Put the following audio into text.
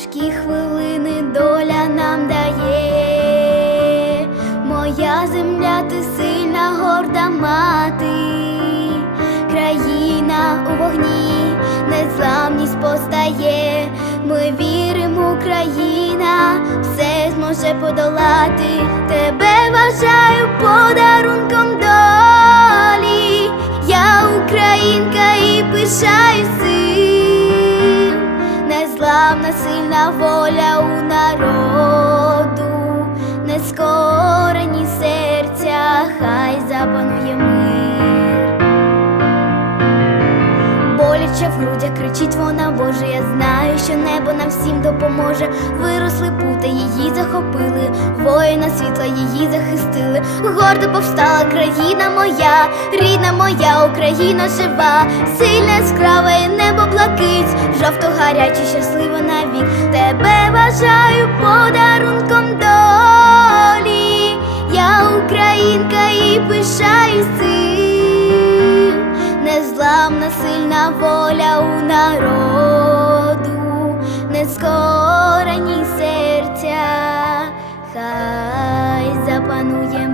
важкі хвилини доля нам дає, моя земля, ти сильна, горда мати, країна у вогні, незламність постає, ми віримо, Україна, все зможе подолати, тебе вважаю подарунком долі, я українка і пишаю пишаюся. Незламна сильна воля у народу, нескорені серця, хай запанує мир. Боляче в грудях кричить вона, Боже, я знаю, що небо нам всім допоможе. Виросли пути, її захопили, воїна світла її захистили. Гордо повстала країна моя, рідна моя Україна жива, сильна яскрава і небо блакить, жовто гаряче, щаслива навік. Тебе бажаю подарунком долі. Я українка і пишаюсь цим. Незламна сильна воля у народу, нескорені серця, хай запанує